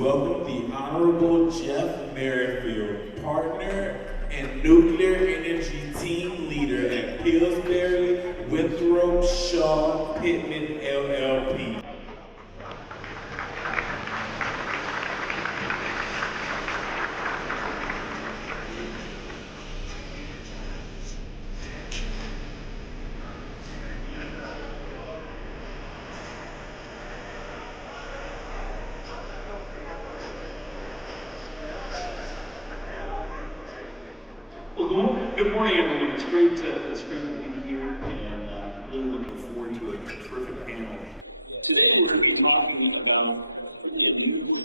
welcome the Honorable Jeff Merrifield, partner and nuclear energy team leader at Pillsbury, Winthrop, Shaw, Pittman, LLP. Good morning, everyone. It's great to be here, and really looking forward to a terrific panel. Today, we're going to be talking about really a new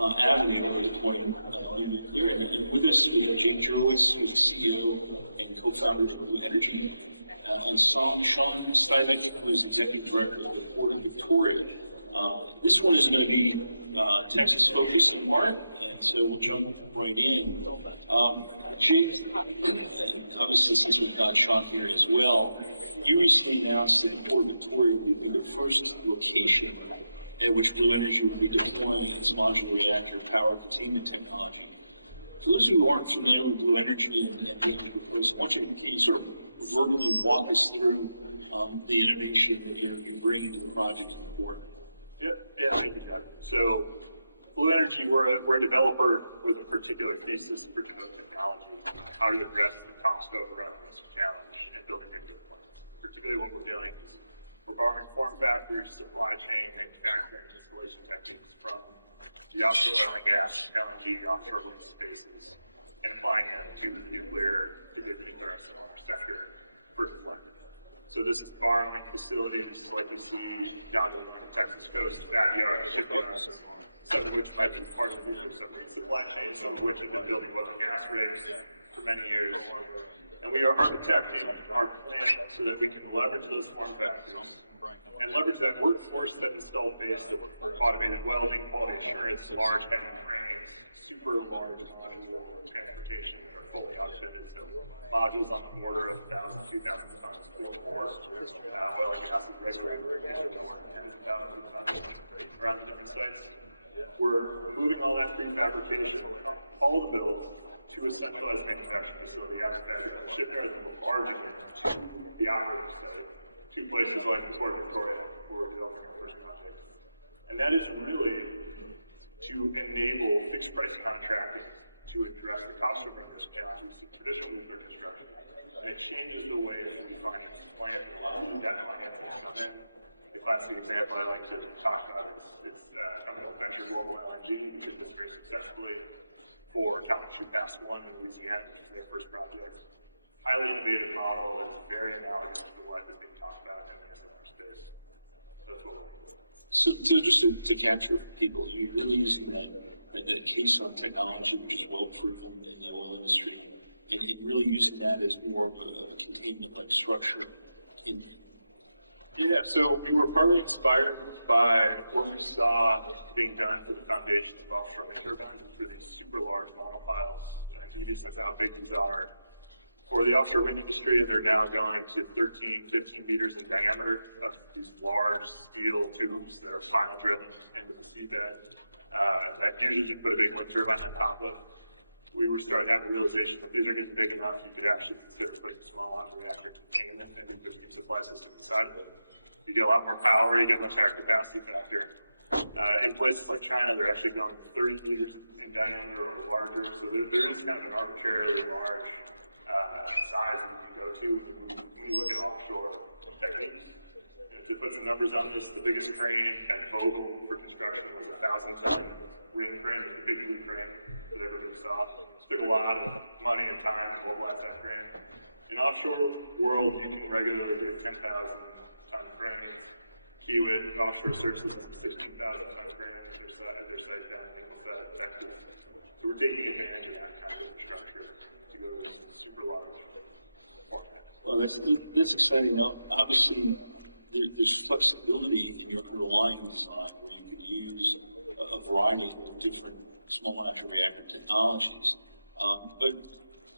avenue of deploying new nuclear. And with us, we have Jurewicz, who's the CEO and co-founder of Blue Energy, and Sean Stibich, who is executive director of the Port of Victoria. This one is going to be Texas-focused in part, and so we'll jump right in. Jake, obviously since we've got Sean here as well, you recently announced that the Port of Victoria would be the first location at which Blue Energy would be deploying its modular reactor power containment technology. For those who aren't familiar with Blue Energy and the energy proposal, can you sort of verbally walk us through the innovation that you're bringing to the project in the port? Yeah, thank you, Jeff. So, Blue Energy, we're a developer with a particular thesis, a particular technology, how to address the cost overrun risk challenge and building nuclear plants. Particularly what we're doing is we're borrowing form factors, supply chain, manufacturing, installation techniques from the offshore oil and gas, LNG, offshore wind spaces, and applying them to the nuclear SMR sector for deployment. So this is borrowing facilities like you see down on the Texas coast, backyard shipyards, some of which might be part of the submarine supply chain, some of which have been building oil and gas rigs for many years. And we are architecting our plan so that we can leverage those form factors and leverage that workforce, that installed base, that automated welding, quality assurance, large heavy cranes, super large module transportation, are fully outfitted. So modules on the order of 1,000, 2,000 tons per oil and gas and rig tens of thousands of tons around the different sites. We're moving all that prefabrication, all the builds, to a centralized manufacturing facility out of the shipyard, and we're barging it to the operating site, two places like the Port of Victoria, where we're developing our first project. And that is really to enable fixed price contracting to address the cost of risk challenge we see traditional nuclear construction. And it changes the way that we finance the plant and allows the debt financing to come in. The classic example I like to talk about is Venture Global LNG, which did this very successfully for Kalamazoo Pass 1 in Louisiana, which is their first project. Highly innovative model that is very analogous to what is being talked about in the SMR space. That's what we're doing. So just to capture people, you're really using that case on technology, which is well proven in the oil industry, and really using that as more of a containment-like structure. Yeah, so we were partly inspired by what we saw being done for the foundations of offshore wind turbines for these super large monopiles. And to give you a sense of how big these are, for the offshore wind industry, they're now going to 13, 15 meters in diameter of these large steel tubes that are pile driven into the seabed. That usually you put a big wind turbine on top of. We were starting to have a realization that these are getting big enough, you could actually consider putting a small modular reactor containment and nuclear steam supply system inside of it. You get a lot more power, you get much higher capacity factor. In places like China, they're actually going 30 meters in diameter or larger, so there is kind of an arbitrarily large size that you can go to when you look at offshore techniques. And to put some numbers on this, the biggest crane at Vogel for construction was a 1,000-ton wind crane, the biggest wind crane that ever been saw. It took a lot of money and time to mobilize that crane. In offshore world, you can regularly do 10,000-ton cranes. Kiewit offshore search systems, 16,000-ton cranes at their site down in Texas. So we're taking advantage of that kind of infrastructure to go to this super large format. Well, that's exciting. Now, obviously, there's flexibility in your underlying design where you could use a variety of different small modular reactor technologies. But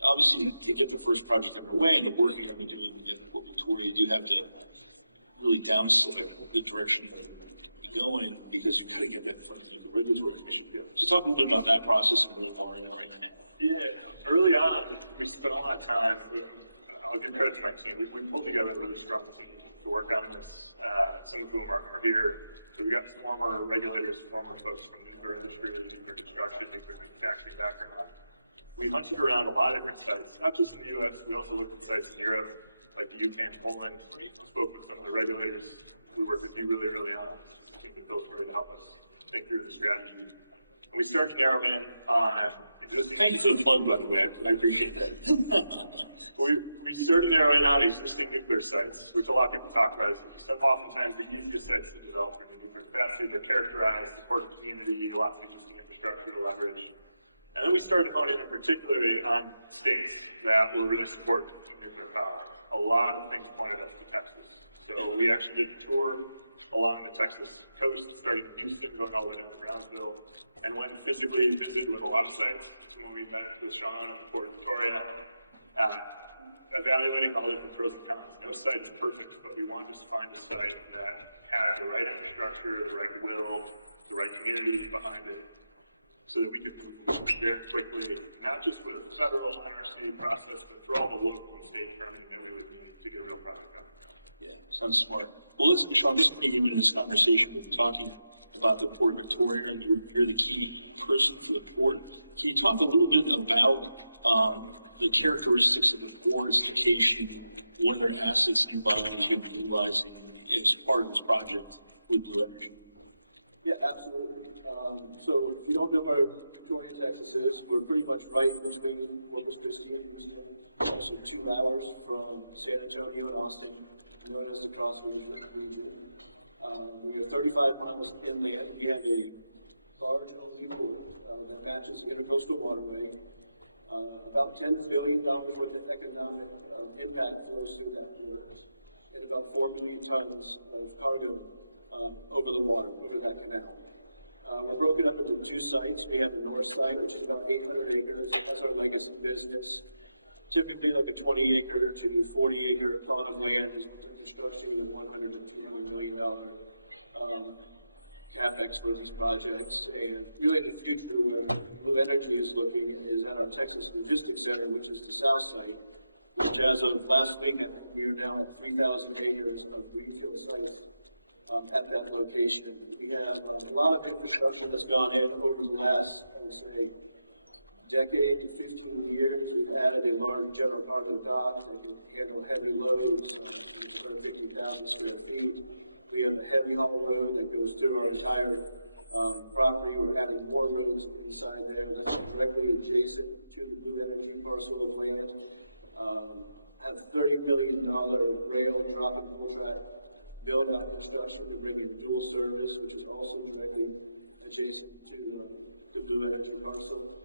obviously, to get the first project underway and the work you're going to be doing at Victoria, you do have to really down select the direction you're going because you got to get that from the regulatory commission. Just talk a little bit about that process and where we are right now. Yeah, early on, we spent a lot of time. I'll give credit to my team. We pulled together a really strong team to work on this. Some of whom are here. So we got former regulators, former folks from the nuclear industry, nuclear construction, nuclear manufacturing background. We hunted around a lot of different sites, not just in the U.S. We also looked at sites in Europe, like the UK and Poland. We spoke with some of the regulators. We worked with you really early on. I think Pillsbury to help us think through the strategy. And we started to narrow in on existing. Thank you for the plug, by the way. I appreciate that. We started to narrow in on existing nuclear sites, which a lot of people talk about as oftentimes the easiest sites to develop for nuclear capacity. They're characterized, support the community, lots of existing infrastructure to leverage. And then we started honing in particularly on states that will really support nuclear power. A lot of things pointed us to Texas. So we actually did a tour along the Texas coast, started in Houston, going all the way down to Brownsville, and went and physically visited with a lot of sites. When we met with Sean and Port Victoria, evaluating all the different pros and cons. No site's perfect, but we wanted to find a site that had the right infrastructure, the right will, the right community behind it, so that we could move very quickly, not just with the federal NRC process, but for all the local and state permitting that we would need to get a real project done. Yeah, sounds smart. Well, listen, Sean, just bring you into this conversation. We've been talking about the Port Victoria, and you're the key person for the port. Can you talk a little bit about the characteristics of the port, its location, what are their assets nearby that you can be utilizing as part of this project with Blue Energy? Yeah, absolutely. So if you don't know where Victoria, Texas is, we're pretty much right in between Corpus Christi and Houston, also 2 hours from San Antonio and Austin, known as the Crossroads region. We are 35 miles inland. We have a barge-only port that matches the Intercoastal Waterway. About $10 billion worth of economic impact flows through that port, and about 4 million tons of cargo over the water, over that canal. We're broken up into 2 sites. We have the north side, which is about 800 acres. That's our legacy business. Typically like a 20-acre to 40-acre plot of land is what the construction of $100 to $200 million capex for these projects. And really in the future, where Blue Energy is looking is at our Texas Logistics Center, which is the south site, which as of last week, I think we are now at 3,000 acres of greenfield sites at that location. We have a lot of infrastructure that's gone in over the last, I would say, decade to 15 years. We've added a large general cargo dock that can handle heavy loads, 150,000 square feet. We have a heavy haul road that goes through our entire property. We're adding more roads inside there that's directly adjacent to the Blue Energy parcel of land. Have $30 million rail drop and pull track build out construction to bring in dual service, which is also directly adjacent to the Blue Energy parcel.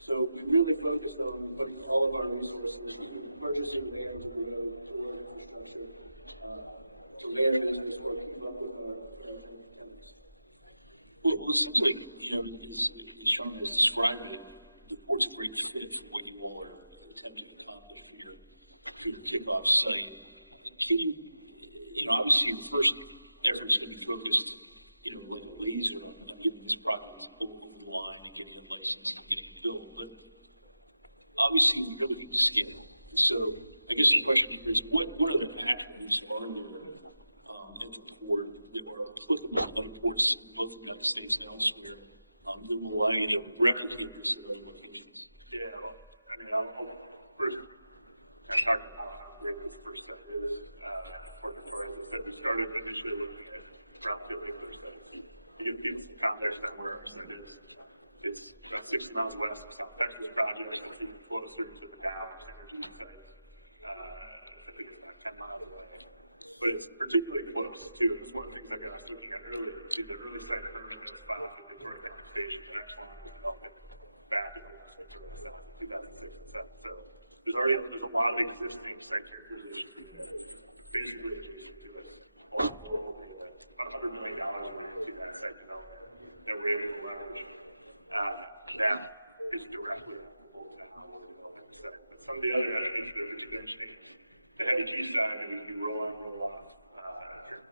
So we really focused on putting all of our resources, purchasing land to grow, to work infrastructure, to land business, or keep up with our tenants. Well, it seems like, as Sean has described it, the port's a great fit for what you all are attempting to accomplish for your kickoff site. Can you, obviously your first effort is going to be focused, like a laser on getting this project over the line and getting it licensed and getting it built. But obviously you're looking to scale. So I guess the question here is, what other attributes are there at the port that are applicable to other ports in both the United States and elsewhere that will allow you to replicate this in other locations? Yeah, I'll first kind of talk about how great this first set is. Port Victoria, as I said, we started initially looking at brownfield nuclear sites. To give people some context on where our site is, it's about 60 miles west of South Texas project. It's even closer to the Jurewicz energy site. I think it's about 10 miles away. But it's particularly close too. It's one of the things I was looking at earlier. The early site permit was filed for Victoria County Station, the next one was development back in Victoria South in 2006 and 7. So there's a lot of existing site characterization basically adjacent to us. About $100 million went into that site development that we're able to leverage. That is directly applicable to how we're developing the site. But some of the other attributes that you're mentioning, the heavy G side that we can roll on, roll off,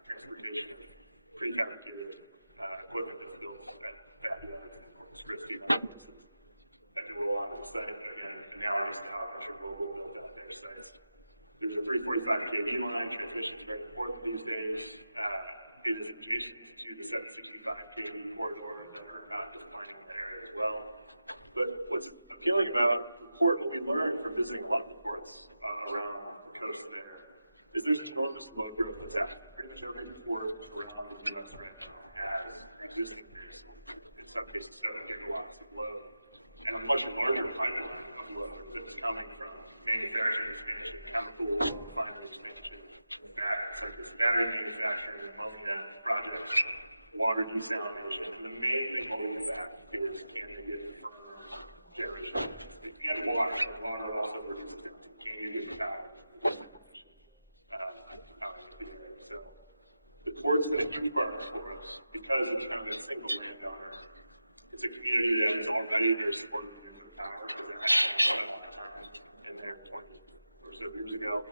transportation of prefabricated equipment that's built at Fabulous and Corpus Christi that can roll onto the site. And now I just have a global built out their sites. There's a 345 kV line, transmission is very important these days. It is adjacent to the 765 kV corridor that are deploying in the area as well. But what's appealing about the port, what we learned from visiting a lot of the ports around the coast there, is there's enormous load growth that's happening. Pretty much every port around the U.S. right now has existing base, in some cases 7 gigawatts of load, and a much larger pipeline of load that's coming from manufacturing expansion, chemical refinery expansion, in some cases battery manufacturing, ammonia projects, water desalination. And the main thing holding them back is can they get firm generation? And water. Water also produces it. Can you get the power? So the port's been a huge partner for us because it's kind of a single landowner. It's a community that was already very supportive of nuclear power because it had a lot of time in there 20 or so years ago.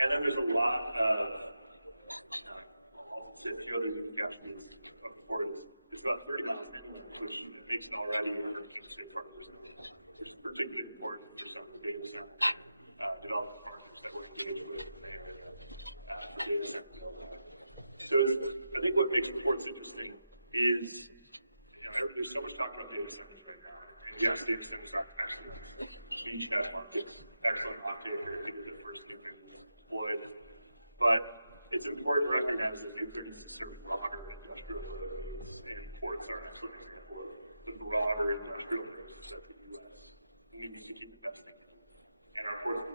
And then there's a lot of, I'll also say a few other unique attributes of the port. It's about 30 miles inland, which makes it already a state farmers, which is particularly important for some of the data center development partners that we're engaged with in the area for data center development. So I think what makes ports interesting is, there's so much talk about data centers right now. And yes, data centers are excellent. Each has markets, excellent off-taker to get the first nuclear deployed. But it's important to recognize that nuclear needs to serve broader industrial loads, and ports are an excellent example of the broader industrial loads that the U.S. needs to keep investing in. And our ports.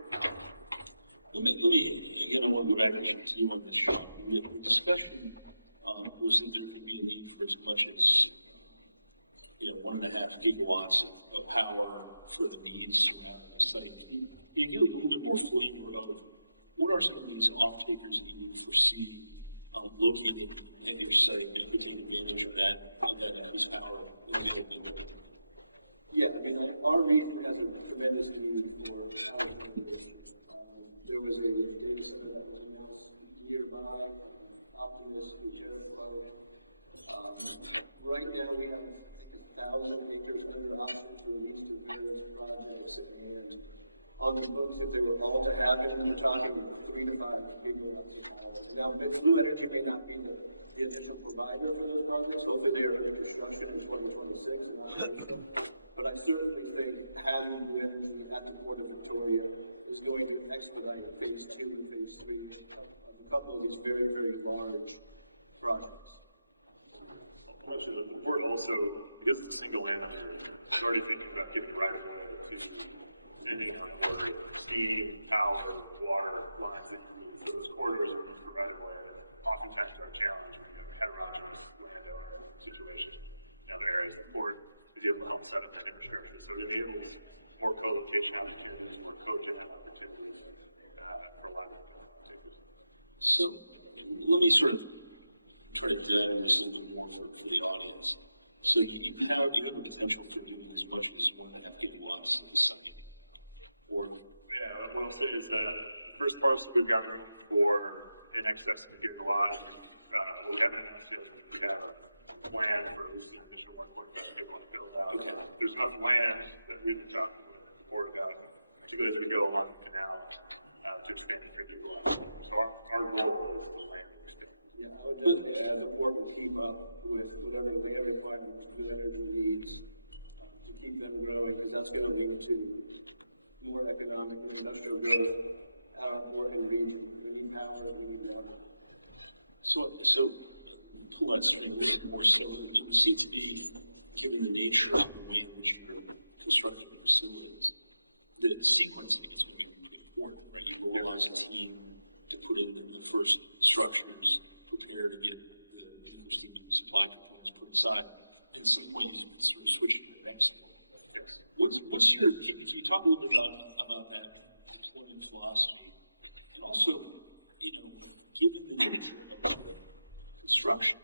Let me again, I want to go back to you on this, Sean. The discussion was that there could be a need for as much as 1.5 gigawatts of power for the needs surrounding the site. Can you give a little bit more flavor of what are some of these off-takers that you foresee located at your site that could take advantage of that increased power available? Yeah, our region has a tremendous need for power generation. There was a data center that was announced nearby, Optimus and Jurewicz. Right now we have 1,000 acres under option for each of various projects, and on the books, if they were all to happen, we're talking 3 to 5 gigawatts of power. Now, Blue Energy may not be the initial provider for those projects. Hopefully, they are in construction in 2026 and operational. But I certainly think having Blue Energy at the Port of Victoria is going to expedite phase 2 and phase 3 of a couple of these very, very large projects. I'll mention that the port also, because it's a single landowner, is already thinking about giving the right of way to any steam, power, water lines that you need. So those corridors are used for right of way. Oftentimes are a challenge when you have a heterogeneous landowner situation. In other areas, the port is able to help set up that infrastructure. So it enables more co-location opportunities, more co-gen opportunities for a lot of takers. So let me sort of try to dive into this a little bit more for the audience. So you have the potential for doing as much as 1.5 gigawatts of the site. Or what I'll say is that the first parcel we've got room for in excess of a gigawatt. We haven't announced yet. We have a plan for at least the initial 1.5 gigawatt build out. Okay. There's enough land that we've been talking with the board about, particularly as we go along the canal, to expand it 3 gigawatts. So our goal is to land expand. Yeah, I would definitely add the port will keep up with whatever the land requirements Blue Energy needs to keep them growing, because that's going to lead to more economic and industrial growth at our port and region. We need power, we need water. So pull that string a little bit more. So it would seem to be, given the nature of the way in which you're constructing the facilities, the sequencing is going to be pretty important, right? You mobilize a team to put in the first structures, prepare to get the nuclear steam supply components put inside. At some point, you can sort of switch to the next one. Yes. What's your? Can you talk a little bit about that deployment philosophy, and also, given the nature of the construction,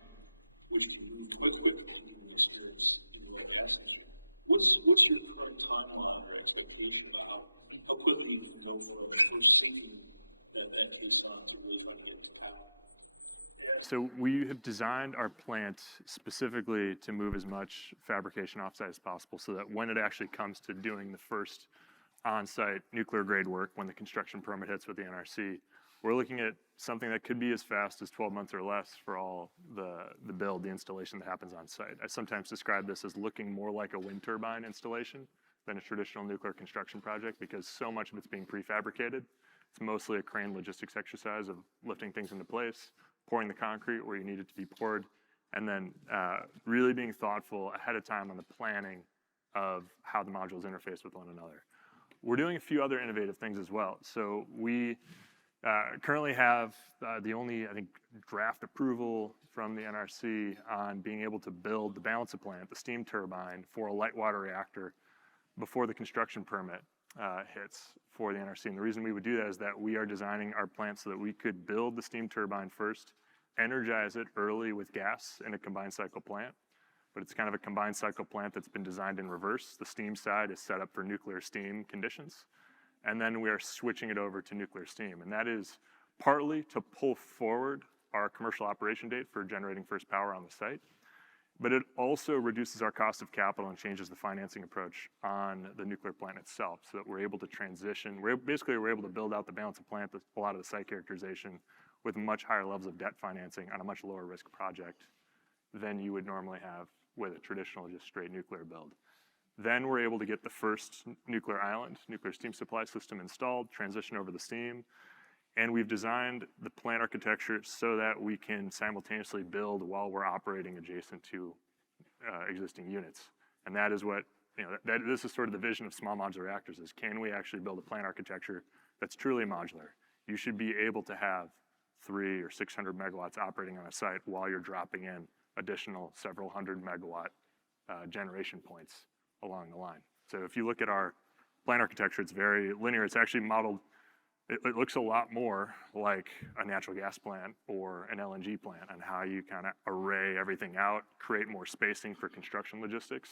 which can move quite quickly, given the experience in the oil and gas industry, what's your current timeline or expectation about how quickly you can go from first sinking that case on to really trying to get to power? Yeah, so we have designed our plant specifically to move as much fabrication offsite as possible so that when it actually comes to doing the first on-site nuclear grade work, when the construction permit hits with the NRC, we're looking at something that could be as fast as 12 months or less for all the build, the installation that happens on site. I sometimes describe this as looking more like a wind turbine installation than a traditional nuclear construction project because so much of it's being prefabricated. It's mostly a crane logistics exercise of lifting things into place, pouring the concrete where you need it to be poured, and then really being thoughtful ahead of time on the planning of how the modules interface with one another. We're doing a few other innovative things as well. So we currently have the only, I think, draft approval from the NRC on being able to build the balance of plant, the steam turbine, for a light water reactor before the construction permit hits for the NRC. And the reason we would do that is that we are designing our plant so that we could build the steam turbine first, energize it early with gas in a combined cycle plant. But it's kind of a combined cycle plant that's been designed in reverse. The steam side is set up for nuclear steam conditions. And then we are switching it over to nuclear steam. And that is partly to pull forward our commercial operation date for generating first power on the site. But it also reduces our cost of capital and changes the financing approach on the nuclear plant itself so that we're able to transition. We're able to build out the balance of plant, a lot of the site characterization, with much higher levels of debt financing on a much lower risk project than you would normally have with a traditional just straight nuclear build. Then we're able to get the first nuclear island, nuclear steam supply system installed, transition over the steam, and we've designed the plant architecture so that we can simultaneously build while we're operating adjacent to existing units. And that is what, this is sort of the vision of small modular reactors is, can we actually build a plant architecture that's truly modular? You should be able to have 300 or 600 megawatts operating on a site while you're dropping in additional several hundred megawatt generation points along the line. So if you look at our plant architecture, it's very linear. It's actually modeled, it looks a lot more like a natural gas plant or an LNG plant on how you kind of array everything out, create more spacing for construction logistics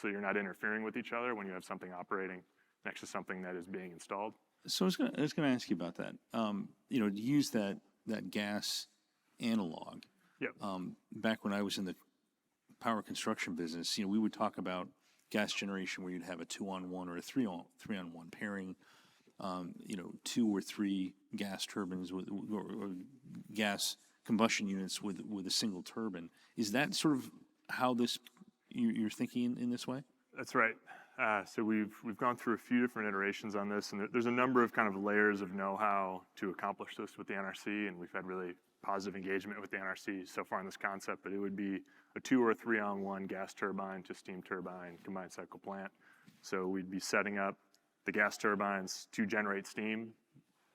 so you're not interfering with each other when you have something operating next to something that is being installed. So I was going to ask you about that. To use that gas analog. Yep. Back when I was in the power construction business, we would talk about gas generation where you'd have a 2-on-1 or a 3-on-1 pairing, 2 or 3 gas turbines or gas combustion units with a single turbine. Is that sort of how you're thinking in this way? That's right. So we've gone through a few different iterations on this, and there's a number of kind of layers of know-how to accomplish this with the NRC, and we've had really positive engagement with the NRC so far in this concept, but it would be a 2 or 3-on-1 gas turbine to steam turbine combined cycle plant. So we'd be setting up the gas turbines to generate steam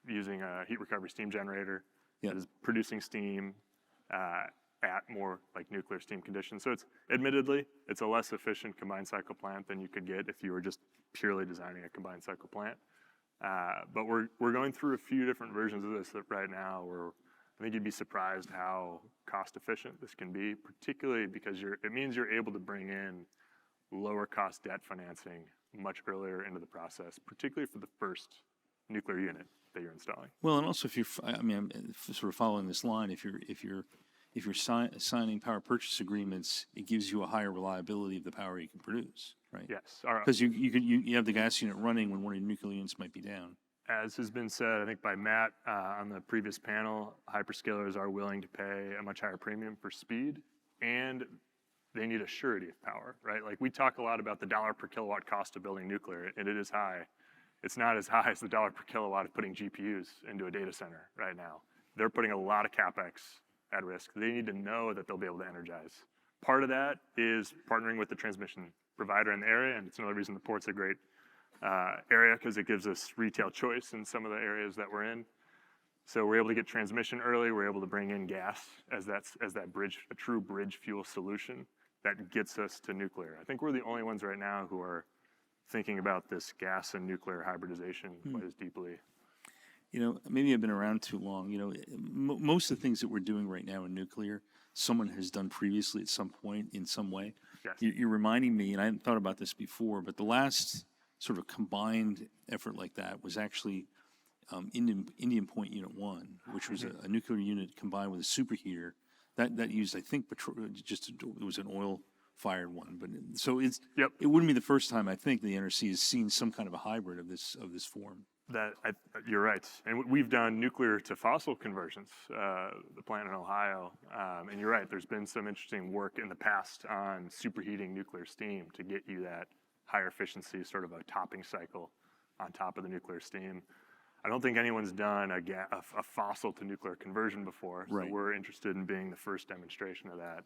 using a heat recovery steam generator that is producing steam at more like nuclear steam conditions. So it's admittedly, it's a less efficient combined cycle plant than you could get if you were just purely designing a combined cycle plant. But we're going through a few different versions of this right now where I think you'd be surprised how cost efficient this can be, particularly because it means you're able to bring in lower cost debt financing much earlier into the process, particularly for the first nuclear unit that you're installing. Well, and also I'm sort of following this line, if you're signing power purchase agreements, it gives you a higher reliability of the power you can produce, right? Yes. Because you have the gas unit running when one of your nuclear units might be down. As has been said, I think by Matt on the previous panel, hyperscalers are willing to pay a much higher premium for speed, and they need a surety of power, right? Like we talk a lot about the dollar per kilowatt cost of building nuclear, and it is high. It's not as high as the dollar per kilowatt of putting GPUs into a data center right now. They're putting a lot of CapEx at risk. They need to know that they'll be able to energize. Part of that is partnering with the transmission provider in the area, and it's another reason the port's a great area because it gives us retail choice in some of the areas that we're in. So we're able to get transmission early. We're able to bring in gas as that bridge, a true bridge fuel solution that gets us to nuclear. I think we're the only ones right now who are thinking about this gas and nuclear hybridization quite as deeply. Maybe I've been around too long. Most of the things that we're doing right now in nuclear, someone has done previously at some point in some way. Yes. You're reminding me, and I hadn't thought about this before, but the last sort of combined effort like that was actually Indian Point Unit 1, which was a nuclear unit combined with a superheater that used, I think, it was an oil-fired one. But so it wouldn't be the first time, I think, the NRC has seen some kind of a hybrid of this form. You're right, and we've done nuclear to fossil conversions, the plant in Ohio, and you're right. There's been some interesting work in the past on superheating nuclear steam to get you that higher efficiency, sort of a topping cycle on top of the nuclear steam. I don't think anyone's done a fossil to nuclear conversion before, so we're interested in being the first demonstration of that.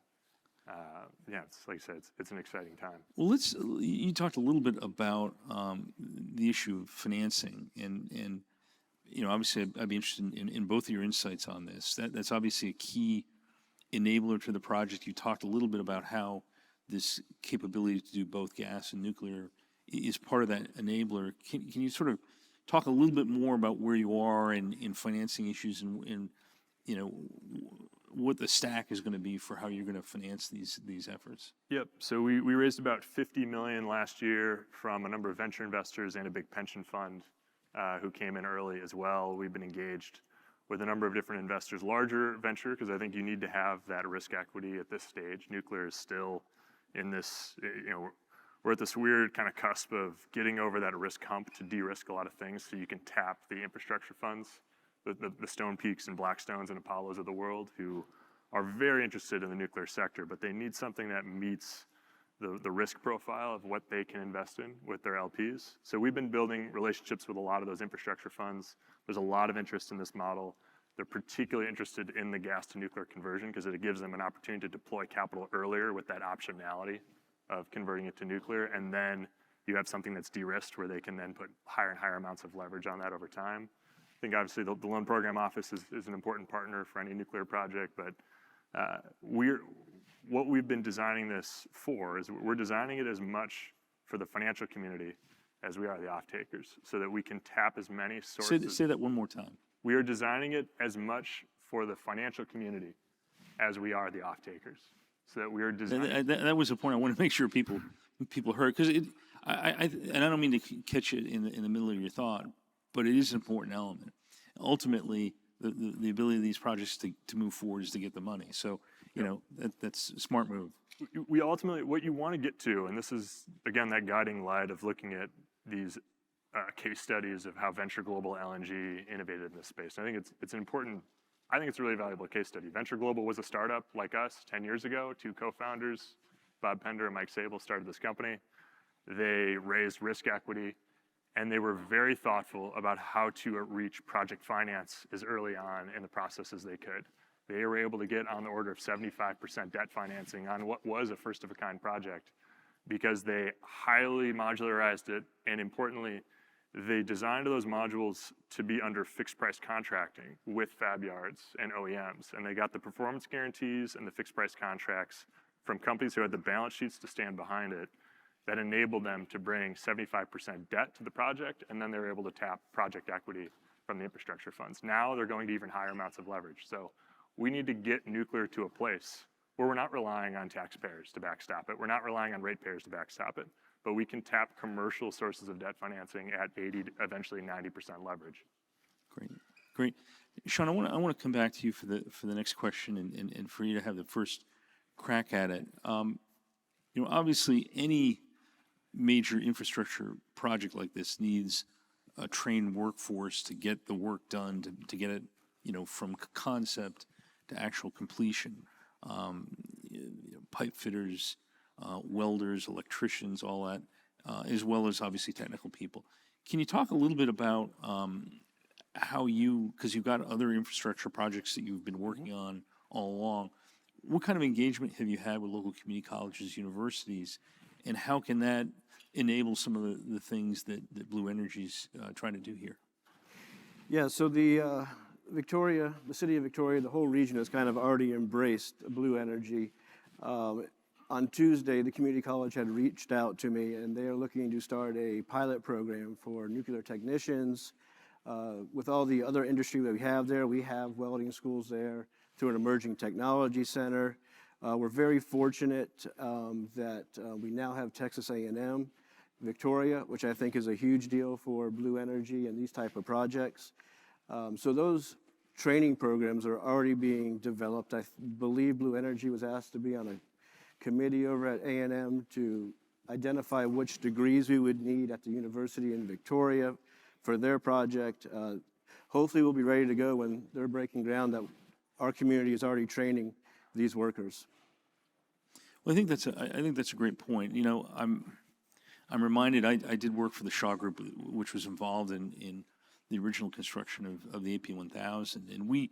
It's like I said, it's an exciting time. Well, you talked a little bit about the issue of financing, and obviously I'd be interested in both of your insights on this. That's obviously a key enabler to the project. You talked a little bit about how this capability to do both gas and nuclear is part of that enabler. Can you sort of talk a little bit more about where you are in financing issues and what the stack is going to be for how you're going to finance these efforts? Yep. So we raised about $50 million last year from a number of venture investors and a big pension fund who came in early as well. We've been engaged with a number of different investors, larger venture, because I think you need to have that risk equity at this stage. Nuclear is still in this, we're at this weird kind of cusp of getting over that risk hump to de-risk a lot of things so you can tap the infrastructure funds, the Stone Peaks and Blackstones and Apollos of the world, who are very interested in the nuclear sector, but they need something that meets the risk profile of what they can invest in with their LPs. So we've been building relationships with a lot of those infrastructure funds. There's a lot of interest in this model. They're particularly interested in the gas to nuclear conversion because it gives them an opportunity to deploy capital earlier with that optionality of converting it to nuclear. And then you have something that's de-risked where they can then put higher and higher amounts of leverage on that over time. I think obviously the Loan Program Office is an important partner for any nuclear project, but what we've been designing this for is we're designing it as much for the financial community as we are the off-takers, so that we can tap as many sources. Say that one more time. We are designing it as much for the financial community as we are the off-takers, so that we are designing. That was the point I want to make sure people heard, because I don't mean to catch it in the middle of your thought, but it is an important element. Ultimately, the ability of these projects to move forward is to get the money. So, that's a smart move. We ultimately, what you want to get to, and this is, again, that guiding light of looking at these case studies of how Venture Global LNG innovated in this space. I think it's important. I think it's a really valuable case study. Venture Global was a startup like us 10 years ago. Two co-founders, Bob Pender and Mike Sable, started this company. They raised risk equity, and they were very thoughtful about how to reach project finance as early on in the process as they could. They were able to get on the order of 75% debt financing on what was a first-of-a-kind project because they highly modularized it, and importantly, they designed those modules to be under fixed-price contracting with fab yards and OEMs, and they got the performance guarantees and the fixed-price contracts from companies who had the balance sheets to stand behind it that enabled them to bring 75% debt to the project, and then they were able to tap project equity from the infrastructure funds. Now they're going to even higher amounts of leverage. So we need to get nuclear to a place where we're not relying on taxpayers to backstop it. We're not relying on ratepayers to backstop it, but we can tap commercial sources of debt financing at 80, eventually 90% leverage. Great. Sean, I want to come back to you for the next question and for you to have the first crack at it. Obviously any major infrastructure project like this needs a trained workforce to get the work done, to get it, from concept to actual completion. Pipe fitters, welders, electricians, all that, as well as obviously technical people. Can you talk a little bit about how because you've got other infrastructure projects that you've been working on all along, what kind of engagement have you had with local community colleges, universities, and how can that enable some of the things that Blue Energy's trying to do here? Yeah, so the city of Victoria, the whole region has kind of already embraced Blue Energy. On Tuesday, the community college had reached out to me, and they are looking to start a pilot program for nuclear technicians. With all the other industry that we have there, we have welding schools there through an emerging technology center. We're very fortunate that we now have Texas A&M Victoria, which I think is a huge deal for Blue Energy and these type of projects. So those training programs are already being developed. I believe Blue Energy was asked to be on a committee over at A&M to identify which degrees we would need at the university in Victoria for their project. Hopefully we'll be ready to go when they're breaking ground that our community is already training these workers. Well, I think that's a great point. You know, I'm reminded I did work for the Shaw Group, which was involved in the original construction of the AP 1000, and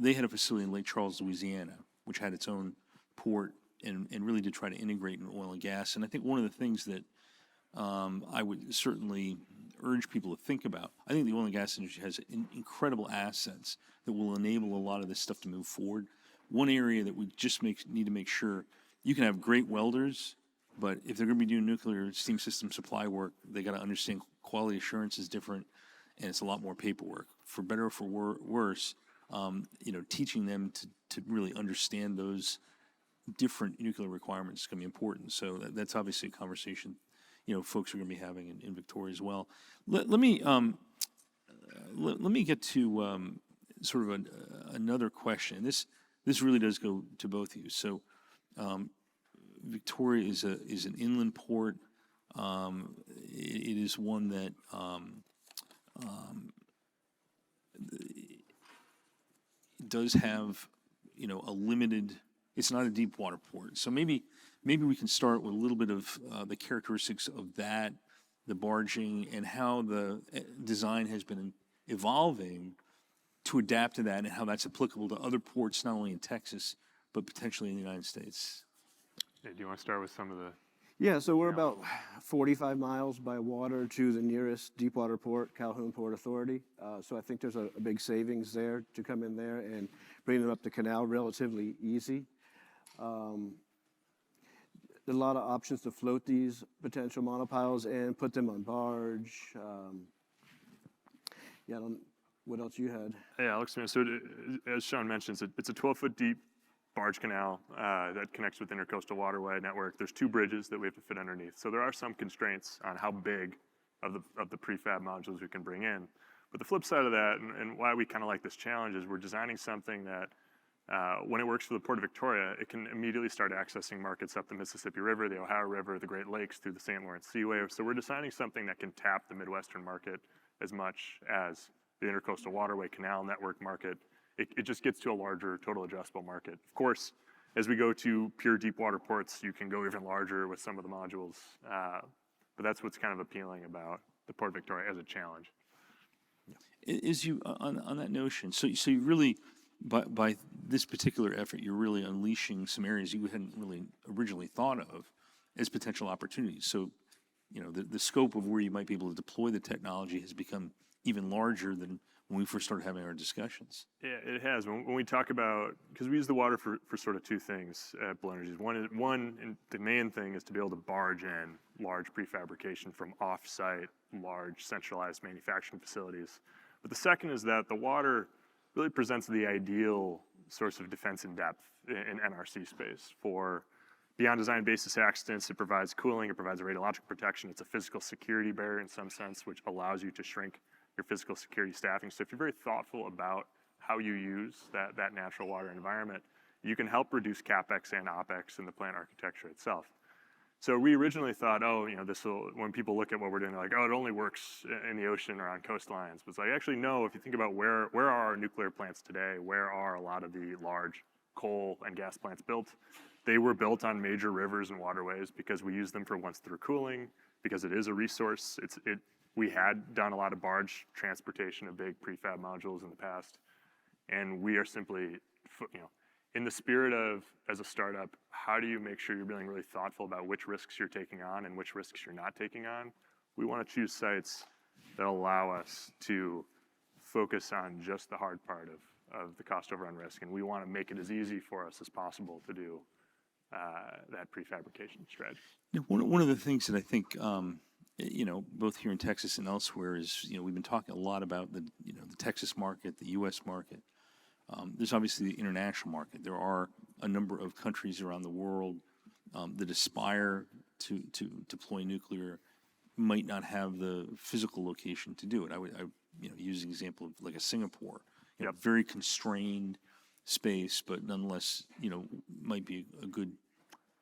they had a facility in Lake Charles, Louisiana, which had its own port and really did try to integrate in oil and gas. And I think one of the things that I would certainly urge people to think about, I think the oil and gas industry has incredible assets that will enable a lot of this stuff to move forward. One area that we just need to make sure, you can have great welders, but if they're going to be doing nuclear steam system supply work, they got to understand quality assurance is different, and it's a lot more paperwork. For better or for worse, you know, teaching them to really understand those different nuclear requirements is going to be important. So that's obviously a conversation, you know, folks are going to be having in Victoria as well. Let me get to sort of another question. This really does go to both of you. So Victoria is an inland port. It is one that does have, you know, a limited. It's not a deep water port. So maybe we can start with a little bit of the characteristics of that, the barging, and how the design has been evolving to adapt to that, and how that's applicable to other ports, not only in Texas, but potentially in the United States. Yeah, do you want to start with some of the... Yeah, so we're about 45 miles by water to the nearest deepwater port, Calhoun Port Authority. So I think there's a big savings there to come in there and bring them up the canal relatively easy. There's a lot of options to float these potential monopiles and put them on barge. What else you had? Yeah, Alex, so as Sean mentions, it's a 12-foot deep barge canal that connects with the Intercoastal Waterway network. There's 2 bridges that we have to fit underneath. So there are some constraints on how big of the prefab modules we can bring in. But the flip side of that, and why we kind of like this challenge, is we're designing something that when it works for the Port of Victoria, it can immediately start accessing markets up the Mississippi River, the Ohio River, the Great Lakes, through the St. Lawrence Seaway. So we're designing something that can tap the Midwestern market as much as the Intercoastal Waterway Canal Network market. It just gets to a larger total addressable market. Of course, as we go to pure deep water ports, you can go even larger with some of the modules. But that's what's kind of appealing about the Port of Victoria as a challenge. Is you on that notion? So you really, by this particular effort, you're really unleashing some areas you hadn't really originally thought of as potential opportunities. So, you know, the scope of where you might be able to deploy the technology has become even larger than when we first started having our discussions. Yeah, it has. When we talk about, because we use the water for sort of 2 things at Blue Energies. One, and the main thing is to be able to barge in large prefabrication from off-site, large centralized manufacturing facilities. But the second is that the water really presents the ideal source of defense in depth in NRC space. For beyond design basis accidents, it provides cooling, it provides a radiological protection, it's a physical security barrier in some sense, which allows you to shrink your physical security staffing. So if you're very thoughtful about how you use that natural water environment, you can help reduce CapEx and OpEx in the plant architecture itself. So we originally thought, oh, you know, this will, when people look at what we're doing, they're like, oh, it only works in the ocean or on coastlines. But it's like, actually, no, if you think about where are our nuclear plants today, where are a lot of the large coal and gas plants built? They were built on major rivers and waterways because we use them for once-through cooling, because it is a resource. We had done a lot of barge transportation of big prefab modules in the past, and we are simply, you know, in the spirit of, as a startup, how do you make sure you're being really thoughtful about which risks you're taking on and which risks you're not taking on? We want to choose sites that allow us to focus on just the hard part of the cost overrun risk, and we want to make it as easy for us as possible to do that prefabrication strategy. Now, one of the things that I think, you know, both here in Texas and elsewhere is, you know, we've been talking a lot about the Texas market, the U.S. market. There's obviously the international market. There are a number of countries around the world that aspire to deploy nuclear might not have the physical location to do it. I use the example of like a Singapore, very constrained space, but nonetheless, might be a good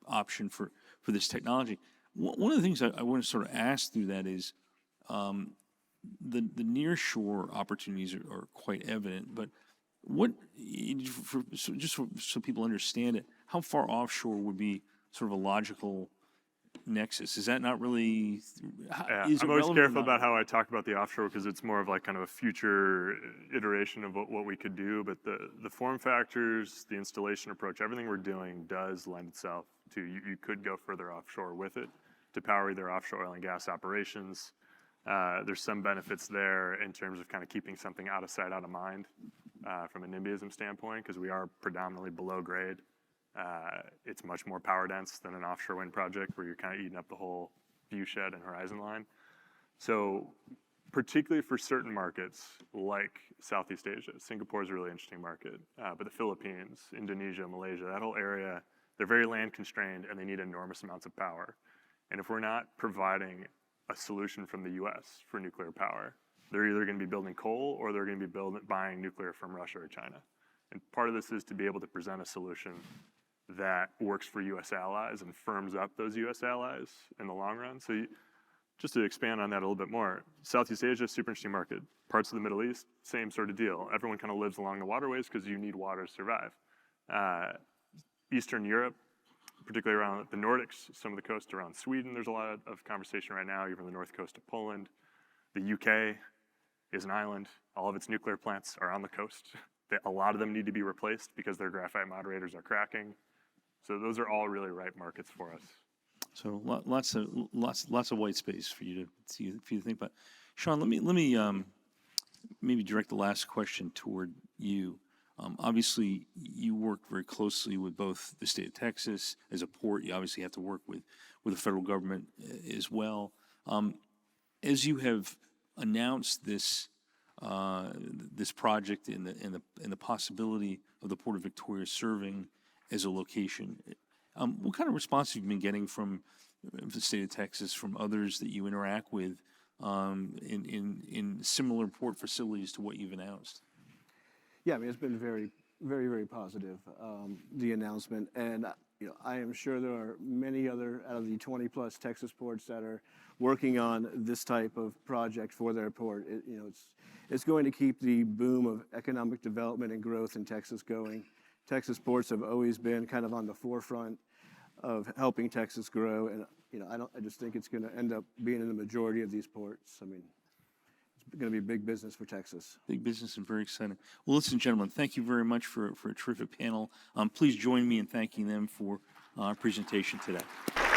option for this technology. One of the things I want to sort of ask through that is the nearshore opportunities are quite evident, but so people understand it, how far offshore would be sort of a logical nexus? Is that not really? I'm always careful about how I talk about the offshore because it's more of like kind of a future iteration of what we could do. But the form factors, the installation approach, everything we're doing does lend itself to you could go further offshore with it to power either offshore oil and gas operations. There's some benefits there in terms of kind of keeping something out of sight, out of mind from a NIMBYism standpoint, because we are predominantly below grade. It's much more power dense than an offshore wind project where you're kind of eating up the whole view shed and horizon line. So particularly for certain markets like Southeast Asia, Singapore is a really interesting market, but the Philippines, Indonesia, Malaysia, that whole area, they're very land constrained and they need enormous amounts of power. And if we're not providing a solution from the US for nuclear power, they're either going to be building coal or they're going to be buying nuclear from Russia or China. And part of this is to be able to present a solution that works for US allies and firms up those US allies in the long run. So just to expand on that a little bit more, Southeast Asia, super interesting market. Parts of the Middle East, same sort of deal. Everyone kind of lives along the waterways because you need water to survive. Eastern Europe, particularly around the Nordics, some of the coast around Sweden, there's a lot of conversation right now, even the north coast of Poland. The UK is an island. All of its nuclear plants are on the coast. A lot of them need to be replaced because their graphite moderators are cracking. So those are all really ripe markets for us. So lots of white space for you to think about. Sean, let me maybe direct the last question toward you. Obviously, you work very closely with both the state of Texas as a port. You obviously have to work with the federal government as well. As you have announced this project and the possibility of the Port of Victoria serving as a location, what kind of response have you been getting from the state of Texas, from others that you interact with in similar port facilities to what you've announced? Yeah, I mean, it's been very, very, very positive, the announcement. And, I am sure there are many other out of the 20-plus Texas ports that are working on this type of project for their port. It's going to keep the boom of economic development and growth in Texas going. Texas ports have always been kind of on the forefront of helping Texas grow. And, I just think it's going to end up being in the majority of these ports. I mean, it's going to be big business for Texas. Big business and very exciting. Well, listen, gentlemen, thank you very much for a terrific panel. Please join me in thanking them for our presentation today.